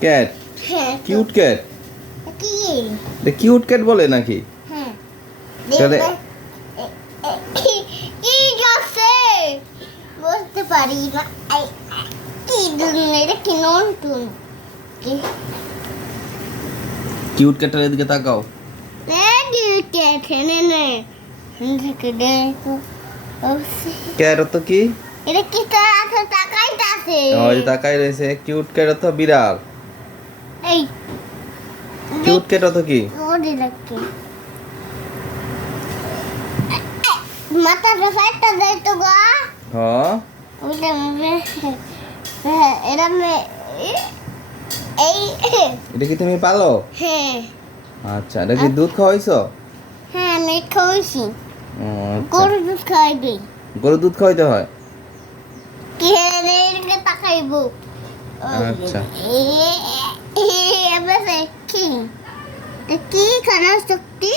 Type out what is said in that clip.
Cat হ্যাঁ cute cat কি এটা কিউট ক্যাট বলে নাকি হ্যাঁ তাহলে কি করছে বুঝতে পারি না কি এটা কি নতুন কি কিউট ক্যাটের এদিকে তাকাও ক্যাট তো কি এটা কি আছে তাকাইতাছে ওই যে তাকাই রয়েছে কিউট ক্যাট তো বিড়াল এই কিউট ক্যাট তো কি ওরে লাগে মাথাটা ফাইটটা দেয় তো গো হ্যাঁ ওইটা এটা এই এটা কি তুমি পালো হ্যাঁ আচ্ছা এটা কি দুধ খাওয়াইছো হ্যাঁ আমি খাওয়াইছি ও, আচ্ছা। গরু দুধ খাওয়াইবি গরু দুধ খাওয়াইতে হয় কি এদিকে তাকাইবো আচ্ছা। এবার কি কি খানা শক্তি